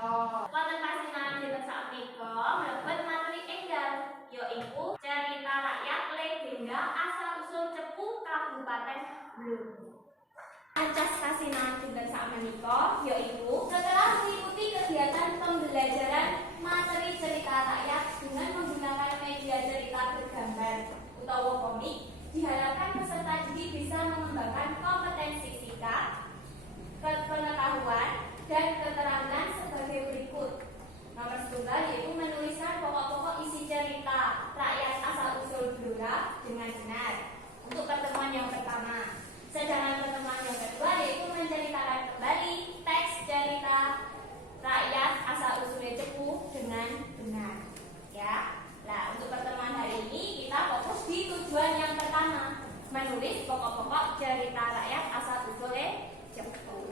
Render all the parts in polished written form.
Wonten pasinaon dinten sakmenika mlebet materi enggal yaiku cerita rakyat legenda asal usul Cepu Kabupaten Blora. Ancas kasinaon dinten sakmenika yaiku setelah mengikuti kegiatan pembelajaran materi cerita rakyat dengan menggunakan media cerita bergambar utawa komik, diharapkan peserta didik bisa mengembangkan kompetensi sikap, pengetahuan, dan keterampilan sebagai berikut. Nomor 1 yaitu menuliskan pokok-pokok isi cerita rakyat asal usul Blora dengan benar untuk pertemuan yang pertama. Sedangkan pertemuan yang kedua yaitu menceritakan kembali teks cerita rakyat asal usul Cepu dengan benar. Ya, nah untuk pertemuan hari ini kita fokus di tujuan yang pertama, menulis pokok-pokok cerita rakyat asal usul Cepu.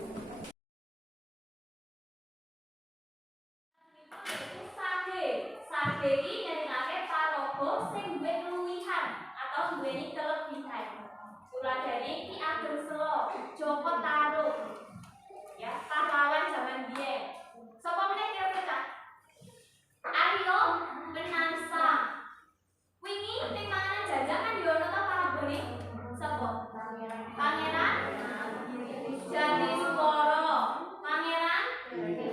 Sage iki nyeritake paraga sing duwe keluwihan atau duweni kelebihan. Tuladhane Ki Ageng Sela, Joko Tarub. Ya, pahlawan zaman biyen. Sapa meneh kira-kira? Arya Penangsa. Wingi ning manganan jajak kan yo ono ta paragane? Sapa? Pangeran Jatiswara. Pangeran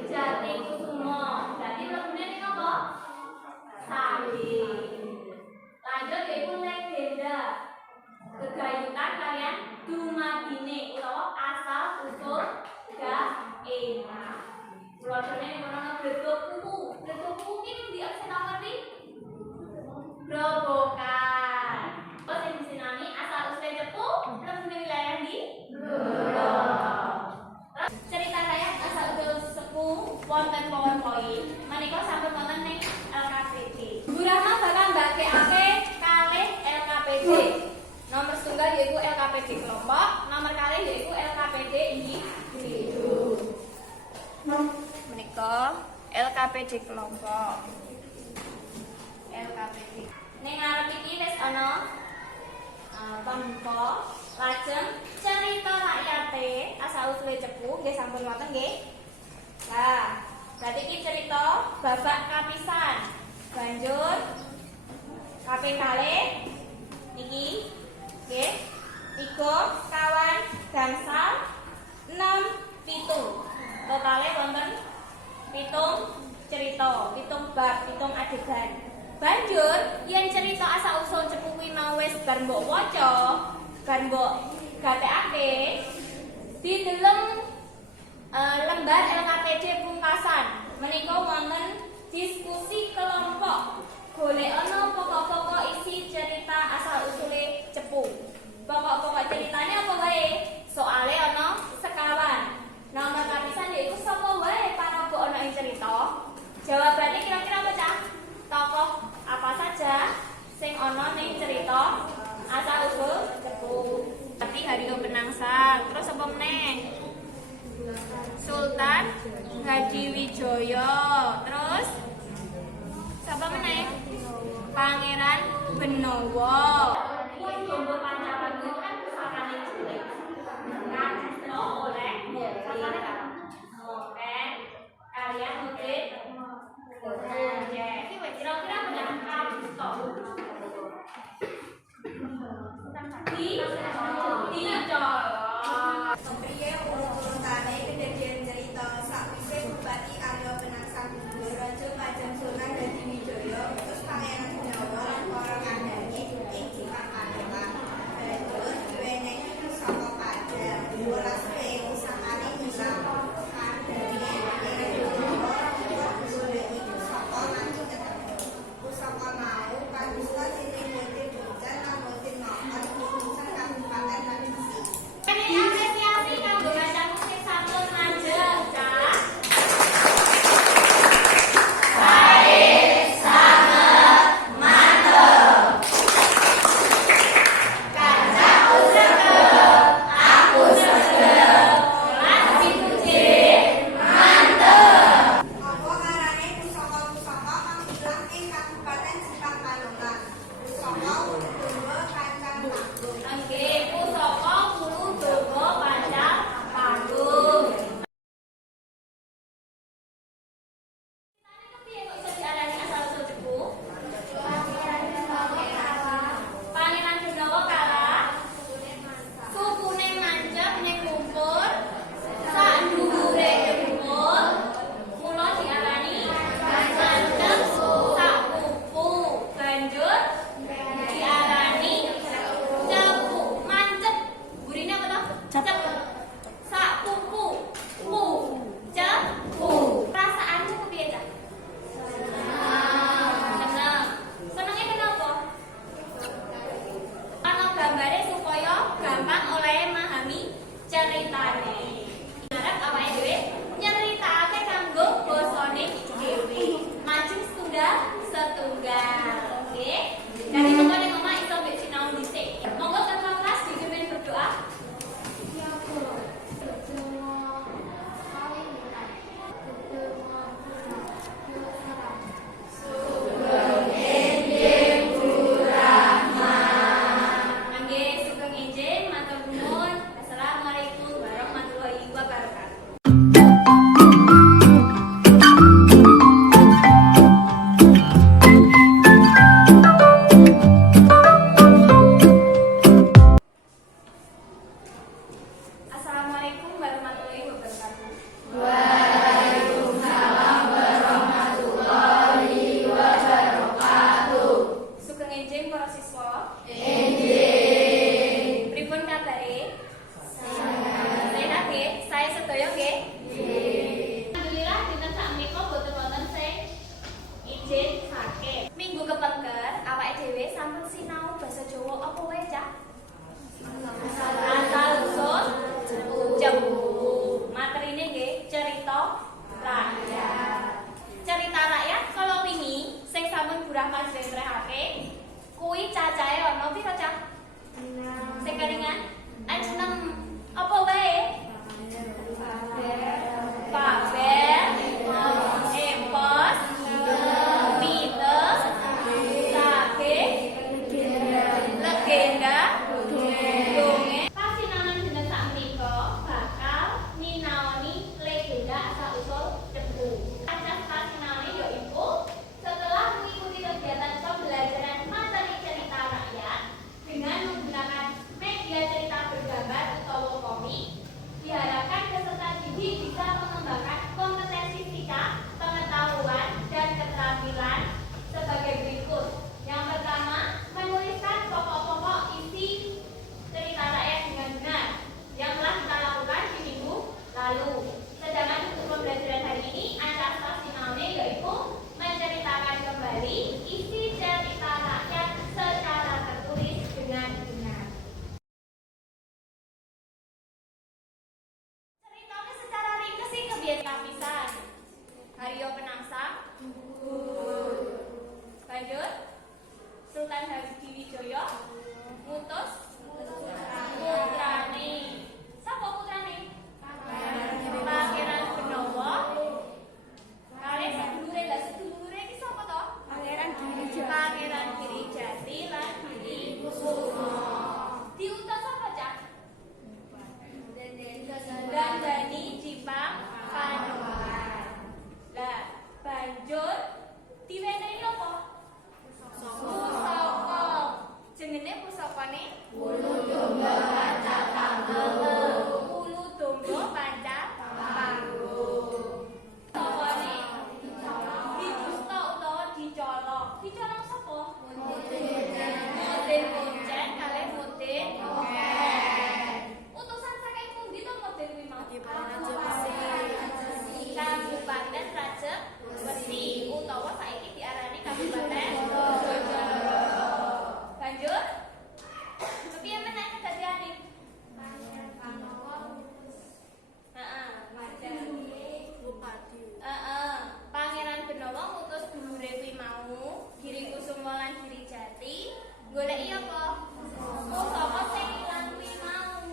Jatikusuma. Dadi lebune ning apa? Sage. Lanjut yaitu legenda gegayutan kalian dumadine utawa asal usul daerah. Tuladhane ning kono Bledokuwu. Bledokuwu ki ndi sing tak ngerti? Grobogan. Apa sing disinani asal usul Cepu lebune wilayah di Blora. Cerita rakyat asal usul Cepu wonten PowerPoint menika sampun wonten ning LKPD. Bu Rahma bakal mbakekake kalih LKPD. Nomor setunggal yaitu LKPD kelompok, nomor kalih yaitu LKPD individu. Menika LKPD kelompok. LKPD. Ning ngarep iki wis ana pambuka, lajeng cerita rakyate asal usule Cepu nggih sampun wonten nggih. Nah, berarti iki cerita babak kapisan. Banjur kaping kalih niki nggih 3 kawan gangsal 6 7. Totale wonten 7 cerita, 7 bab, 7 adegan. Banjur yen cerita asal usul Cepu kuwi mau wis bar mbok waca, bar mbok gatekake, dideleng lembar LKPD pungkasan. Menika wonten diskusi kelompok. Golek ana pokok-pokok isi cerita asal usule Cepu. Pokok-pokok ceritanya apa wae? Soale ana sekawan. Nomor kapisan yaiku sapa wae paraga ana ing cerita. Jawabane kira-kira apa, Cak? Tokoh apa saja sing ana ning cerita asal usul Cepu. Tapi Haryo Penangsa, terus apa meneh? Sultan Hadiwijaya, terus siapa meneh? Pangeran Benowo. Jombor Pancaban itu kan pusakane cilik. Kan oleh pusakane kan. Noten kalian mungkin ya, iki kira-kira menang to. Di Kepriye urutane kejadian cerita sakwise Bupati Arya Penangsa gugur raja Kajeng Sultan Hadiwijaya utus Pangeran Benowo lan para kandhane ing Jepang Sing kelingan enam apa wae? Paber, epos, mitos, sage, legenda, dongeng. Pasinaonan jeneng sakmenika bakal ninaoni legenda asal-usul cepu. Asas pasinaone yaiku setelah mengikuti kegiatan pembelajaran materi cerita rakyat dengan menggunakan media cerita bergambar utawa komik, diharapkan peserta didik bisa mengembangkan kompetensi sikap, pengetahuan, dan keterampilan sebagai berikut. Yang pertama, menuliskan pokok-pokok isi cerita rakyat dengan benar yang telah kita lakukan di minggu lalu. Sedangkan untuk pembelajaran hari ini, asas pasinaone yaitu menceritakan kembali isi cerita rakyat secara tertulis dengan benar. Ceritanya secara ringkas sih kebiasaan kapisan. Haryo Penangsang, banjur Sultan Hadiwijaya ngutus putrane. Sapa putrane? Pangeran Benawa. Kali sedulure, lah sedulure iki sapa to? Pangeran Girijati lan Giri Kusuma. Diutus sapa, Cak? Dandani Jipang Panembahan. Lah, banjur diwenehi apa? Pusaka. Jenenge pusakane Ulu Domba Pancapanggung. Ulu Domba Pancapanggung. Pusakane didusta utawa dicolong. Dicolong sapa? Mudin Kuncen kalih Mudin Oken. Utusan saking pundi to Mudin kuwi mau? Kabupaten Raja Besi utawa saiki diarani Kabupaten Bojonegoro. Banjur kepiye meneh kedadiane? Pangeran Benawa ngutus dulure kuwi mau, Giri Kusuma lan Girijati goleki apa? Pusaka sing ilang kuwi mau.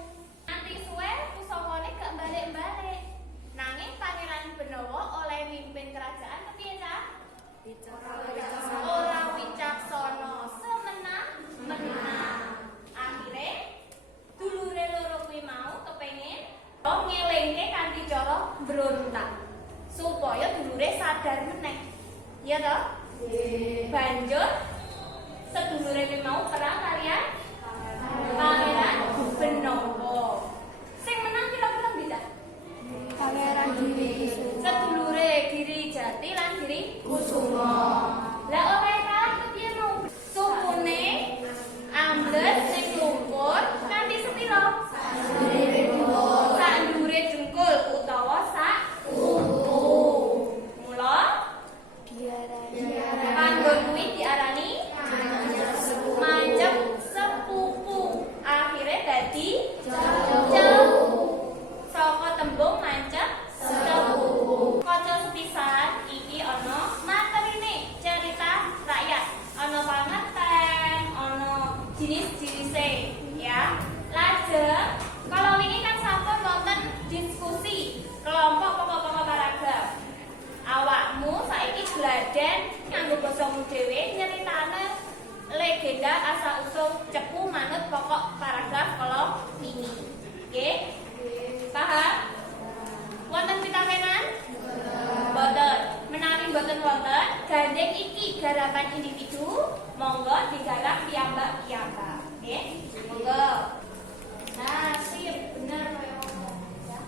Nanti suwe pusakane gak balik-balik. Nanging Pangeran Benawa oleh mimpin kerajaan kepiye, Cak? Ora wicaksana, semenang-menang. Akhire dulure loro kuwi mau kepengin ngelingke kanthi cara mbrontak supaya dulure sadar meneh. Iya toh? Banjur sedulure kuwi mau perang kalian Pangeran Benawa. Sing menang kira-kira bisa? Pangeran Giri Kusuma. Sedulure Girijati lan Giri Kusuma. Lah oleh kalah kepiye mau? Supune ambles ning lumpur kanthi sepira? Sak ndure dengkul utawa sak untu. Mula panggon kuwi diarani mancep sepupu. Akhire dadi cepu. Saka tembung mancep sepupu. Kaca sepisan iki ana materine cerita rakyat. Ana pangerten, ana jenis-jenise ya. Lajeng kalau wingi kan sampun wonten diskusi kelompok pokok-pokok paragraf. Awakmu saiki gladen nganggo basamu dhewe nyeritane legenda asal-usul cepu manut pokok paragraf kala wingi. Nggih? Paham? Wonten pitakenan? Boten. Menawi boten wonten, gandeng iki garapan individu, monggo digarap piyambak-piyambak. Nggih? Monggo. Nah, sip, bener kaya ngomong. Ya.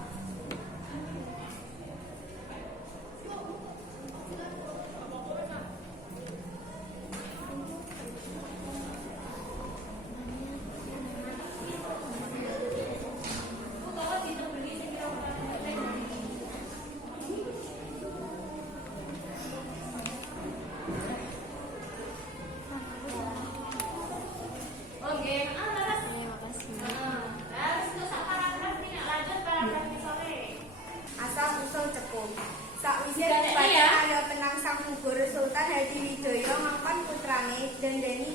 Sakwise Bupati Arya Penangsang Mugur Sultan Hadiwijaya ngongkon putrane Dandani